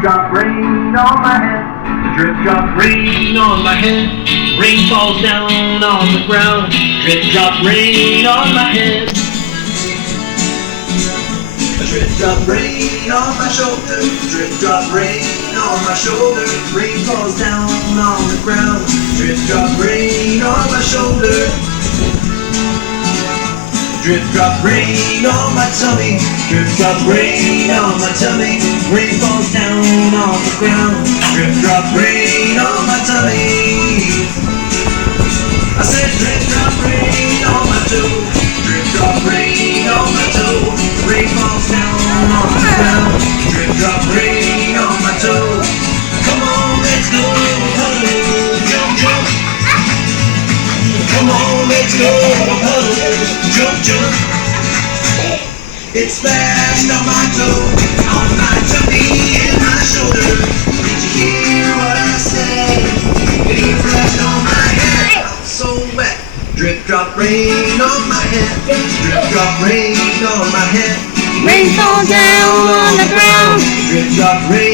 drop rain on my head. Drip drop rain on my head. Rain falls down on the ground. Drip drop rain on my head. Drip drop rain on my shoulder. Drip drop rain on my shoulder. Rain falls down on the ground. Drip drop rain on my shoulder. Drip drop rain on my tummy. Drip drop rain on my tummy. Rain falls down on the ground. Drip drop rain on my tummy. I said drip drop rain on my toe. Drip drop rain on my toe. Rain falls down on the ground. Drip drop rain on my toe. Come on, let's go. Jump, jump. Come on, let's go. Jump, jump. It splashed on my toe, on my tummy and my shoulder. Did you hear what I said? It even splashed on my head. I'm so wet. Drip drop rain on my head. Drip drop rain on my head. Rain falls down on the ground. Drip drop rain